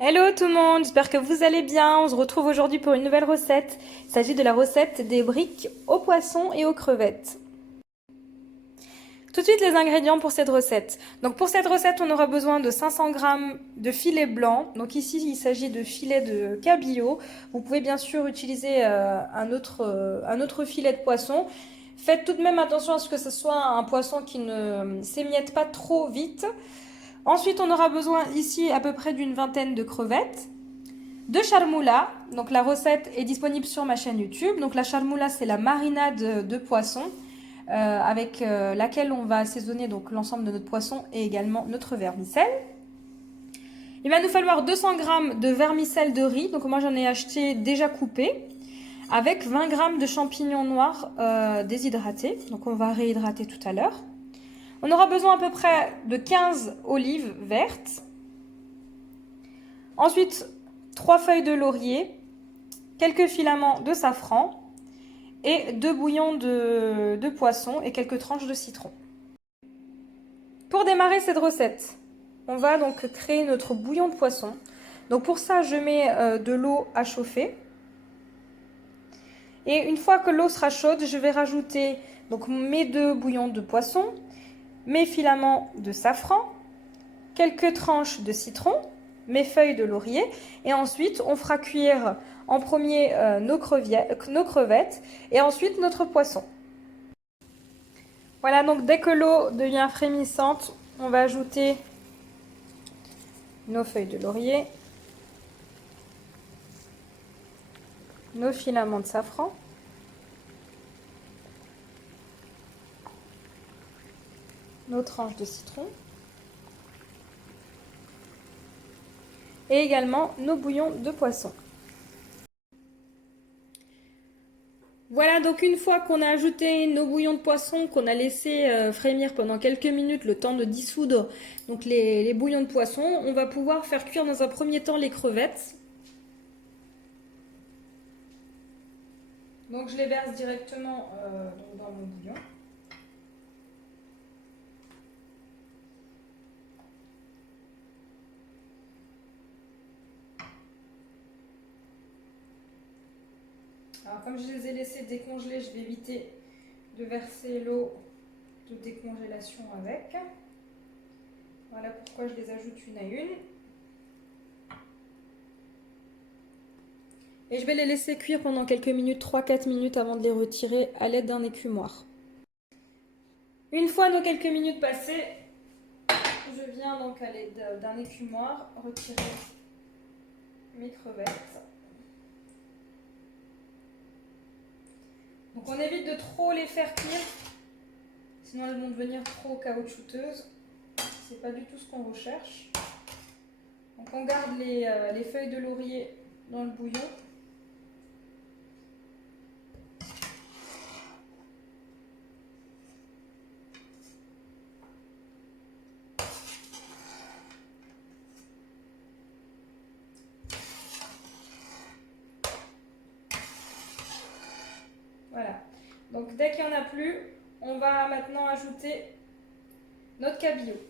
Hello tout le monde, j'espère que vous allez bien. On se retrouve aujourd'hui pour une nouvelle recette. Il s'agit de la recette des briques aux poissons et aux crevettes. Tout de suite les ingrédients pour cette recette. Donc pour cette recette, on aura besoin de 500 g de filet blanc. Donc ici, il s'agit de filet de cabillaud. Vous pouvez bien sûr utiliser un autre filet de poisson. Faites tout de même attention à ce que ce soit un poisson qui ne s'émiette pas trop vite. Ensuite, on aura besoin ici à peu près d'une vingtaine de crevettes. De charmoula, donc la recette est disponible sur ma chaîne YouTube. Donc la charmoula, c'est la marinade de poisson avec laquelle on va assaisonner donc l'ensemble de notre poisson et également notre vermicelle. Il va nous falloir 200 g de vermicelle de riz, donc moi j'en ai acheté déjà coupé, avec 20 g de champignons noirs déshydratés, donc on va réhydrater tout à l'heure. On aura besoin à peu près de 15 olives vertes. Ensuite, 3 feuilles de laurier, quelques filaments de safran et 2 bouillons de poisson et quelques tranches de citron. Pour démarrer cette recette, on va donc créer notre bouillon de poisson. Donc pour ça, je mets de l'eau à chauffer. Et une fois que l'eau sera chaude, je vais rajouter donc mes 2 bouillons de poisson, mes filaments de safran, quelques tranches de citron, mes feuilles de laurier et ensuite on fera cuire en premier nos crevettes et ensuite notre poisson. Voilà, donc dès que l'eau devient frémissante, on va ajouter nos feuilles de laurier, nos filaments de safran, nos tranches de citron et également nos bouillons de poisson. Voilà, donc une fois qu'on a ajouté nos bouillons de poisson, qu'on a laissé frémir pendant quelques minutes, le temps de dissoudre donc les bouillons de poisson, on va pouvoir faire cuire dans un premier temps les crevettes. Donc je les verse directement dans mon bouillon. Alors comme je les ai laissés décongeler, je vais éviter de verser l'eau de décongélation avec. Voilà pourquoi je les ajoute une à une. Et je vais les laisser cuire pendant quelques minutes, 3-4 minutes avant de les retirer à l'aide d'un écumoire. Une fois nos quelques minutes passées, je viens donc à l'aide d'un écumoire retirer mes crevettes. Donc on évite de trop les faire cuire, sinon elles vont devenir trop caoutchouteuses. C'est pas du tout ce qu'on recherche. Donc on garde les feuilles de laurier dans le bouillon. Voilà. Donc dès qu'il n'y en a plus, on va maintenant ajouter notre cabillaud.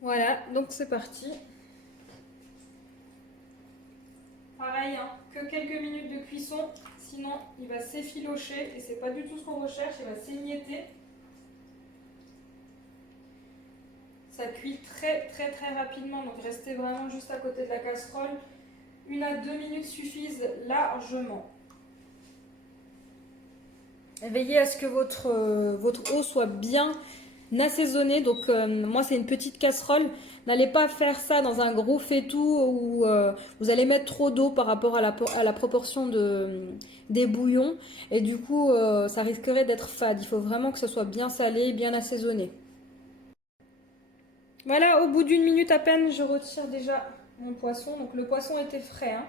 Voilà, donc c'est parti. Pareil, hein, que quelques minutes de cuisson, sinon il va s'effilocher et c'est pas du tout ce qu'on recherche, il va s'émietter. Ça cuit très rapidement, donc restez vraiment juste à côté de la casserole. 1 à 2 minutes suffisent largement. Veillez à ce que votre eau soit bien assaisonnée. Donc moi c'est une petite casserole. N'allez pas faire ça dans un gros faitout où vous allez mettre trop d'eau par rapport à la proportion des bouillons. Et du coup ça risquerait d'être fade. Il faut vraiment que ce soit bien salé, bien assaisonné. Voilà, au bout d'1 minute à peine, je retire déjà mon poisson. Donc le poisson était frais, hein.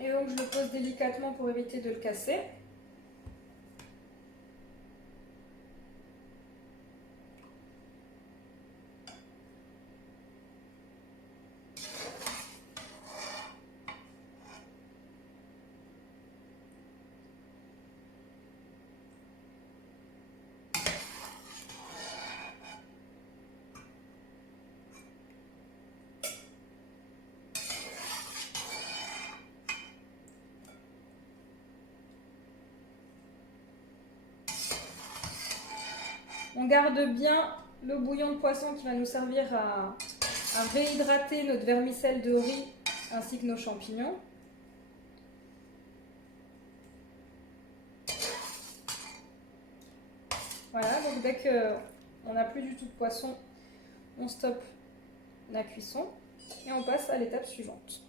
Et donc je le pose délicatement pour éviter de le casser. garde bien le bouillon de poisson qui va nous servir à réhydrater notre vermicelle de riz ainsi que nos champignons. Voilà, donc dès qu'on n'a plus du tout de poisson, on stoppe la cuisson et on passe à l'étape suivante.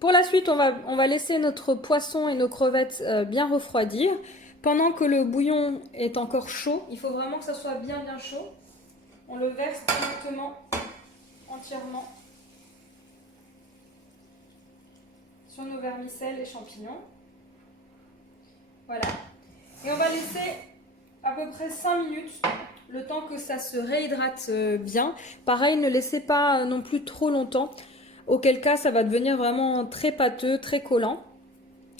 Pour la suite, on va laisser notre poisson et nos crevettes bien refroidir. Pendant que le bouillon est encore chaud, il faut vraiment que ça soit bien chaud. On le verse directement, entièrement, sur nos vermicelles et champignons. Voilà. Et on va laisser à peu près 5 minutes, le temps que ça se réhydrate bien. Pareil, ne laissez pas non plus trop longtemps, auquel cas ça va devenir vraiment très pâteux, très collant.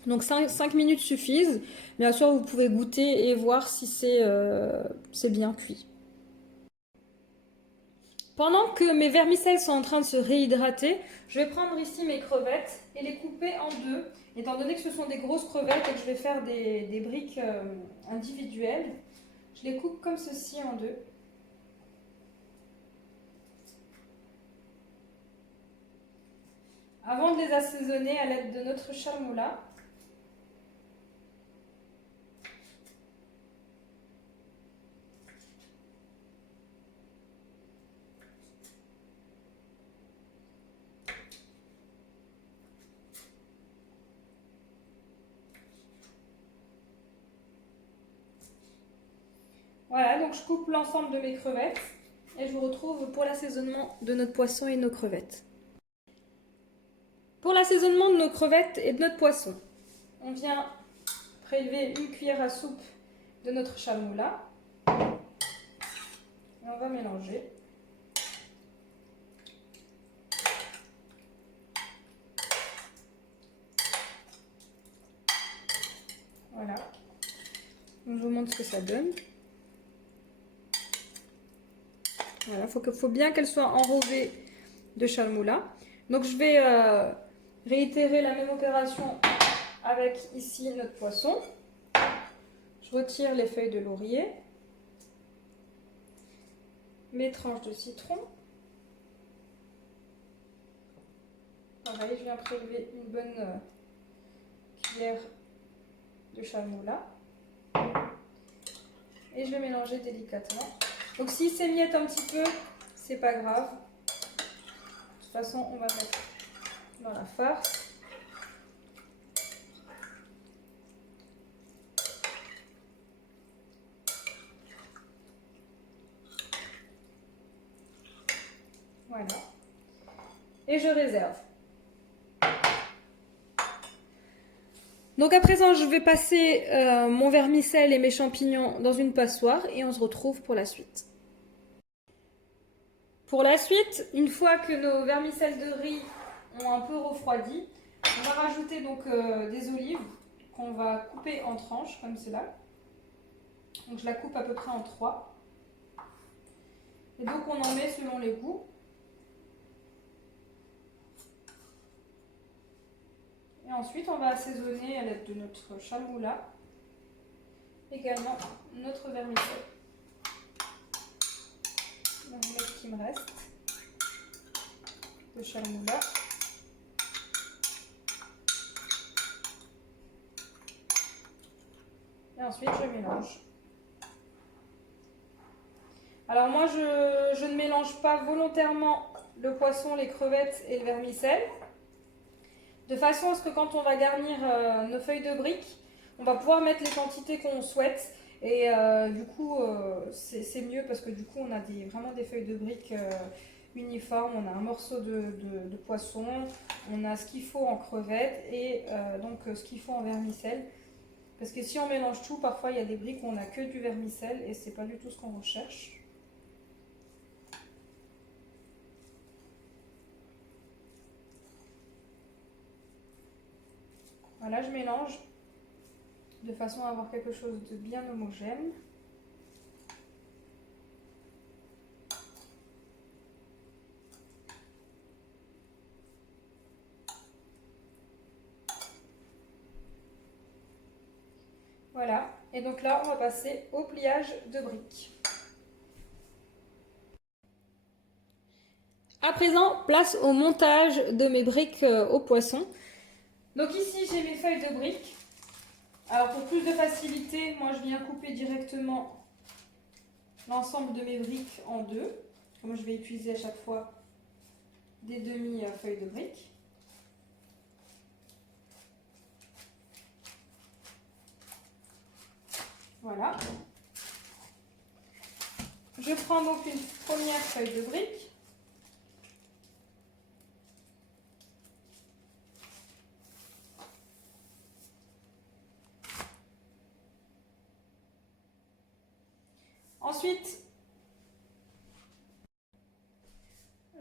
Donc 5 minutes suffisent. Bien sûr, vous pouvez goûter et voir si c'est bien cuit. Pendant que mes vermicelles sont en train de se réhydrater, je vais prendre ici mes crevettes et les couper en deux. Étant donné que ce sont des grosses crevettes et que je vais faire des briques individuelles, je les coupe comme ceci en deux. Avant de les assaisonner à l'aide de notre charmoula, voilà, donc je coupe l'ensemble de mes crevettes et je vous retrouve pour l'assaisonnement de notre poisson et de nos crevettes. Pour l'assaisonnement de nos crevettes et de notre poisson, on vient prélever une cuillère à soupe de notre charmoula et on va mélanger. Voilà, donc je vous montre ce que ça donne. Voilà, faut bien qu'elle soit enrobée de charmoula. Donc je vais réitérer la même opération avec ici notre poisson. Je retire les feuilles de laurier, mes tranches de citron. Pareil, je viens prélever une bonne cuillère de charmoula et je vais mélanger délicatement. Donc si s'émiette un petit peu, c'est pas grave. De toute façon, on va mettre dans la farce. Voilà. Et je réserve. Donc à présent, je vais passer mon vermicelle et mes champignons dans une passoire et on se retrouve pour la suite. Pour la suite, une fois que nos vermicelles de riz ont un peu refroidi, on va rajouter donc des olives qu'on va couper en tranches comme cela. Donc je la coupe à peu près en 3. Et donc on en met selon les goûts. Et ensuite on va assaisonner à l'aide de notre charmoula, également notre vermicelle. Donc je mets ce qui me reste de charmoula. Et ensuite je mélange. Alors moi je ne mélange pas volontairement le poisson, les crevettes et le vermicelle, de façon à ce que quand on va garnir nos feuilles de briques, on va pouvoir mettre les quantités qu'on souhaite. Et du coup c'est mieux parce que du coup on a vraiment des feuilles de briques uniformes, on a un morceau de poisson, on a ce qu'il faut en crevettes et donc ce qu'il faut en vermicelle. Parce que si on mélange tout, parfois il y a des briques où on n'a que du vermicelle et c'est pas du tout ce qu'on recherche. Voilà, je mélange de façon à avoir quelque chose de bien homogène. Voilà, Et donc là, on va passer au pliage de briques. À présent, place au montage de mes briques au poisson. Donc ici, j'ai mes feuilles de briques. Alors pour plus de facilité, moi je viens couper directement l'ensemble de mes briques en deux. Comme je vais utiliser à chaque fois des demi-feuilles de briques. Voilà. Je prends donc une première feuille de brique. Ensuite,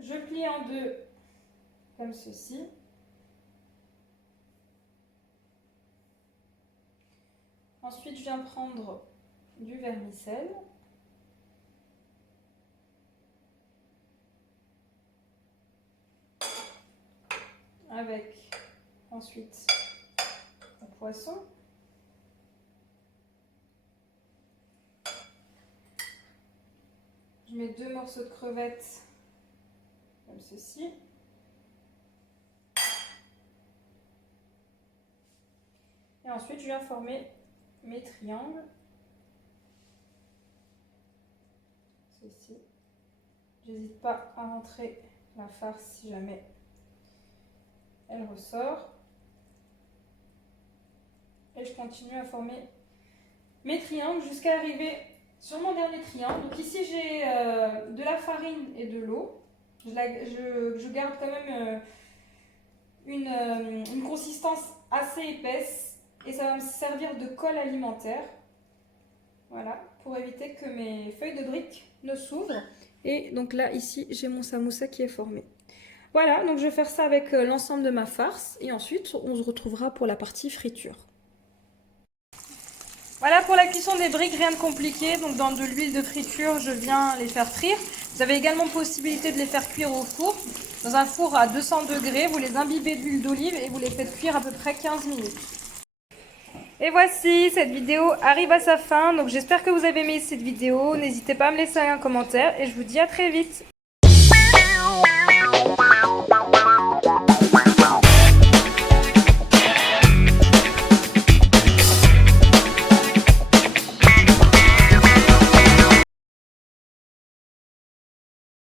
je plie en deux comme ceci. Ensuite, je viens prendre du vermicelle. Avec ensuite le poisson. Je mets 2 morceaux de crevettes comme ceci. Et ensuite, je viens former mes triangles. Ceci. J'hésite pas à rentrer la farce si jamais elle ressort. Et je continue à former mes triangles jusqu'à arriver sur mon dernier triangle. Donc ici, j'ai de la farine et de l'eau. Je garde quand même une consistance assez épaisse et ça va me servir de colle alimentaire. Voilà, pour éviter que mes feuilles de briques ne s'ouvrent. Et donc là, ici, j'ai mon samoussa qui est formé. Voilà, donc je vais faire ça avec l'ensemble de ma farce et ensuite, on se retrouvera pour la partie friture. Voilà pour la cuisson des briques, rien de compliqué. Donc dans de l'huile de friture, je viens les faire frire. Vous avez également possibilité de les faire cuire au four. Dans un four à 200 degrés, vous les imbibez d'huile d'olive et vous les faites cuire à peu près 15 minutes. Et voici, cette vidéo arrive à sa fin. Donc j'espère que vous avez aimé cette vidéo. N'hésitez pas à me laisser un commentaire et je vous dis à très vite.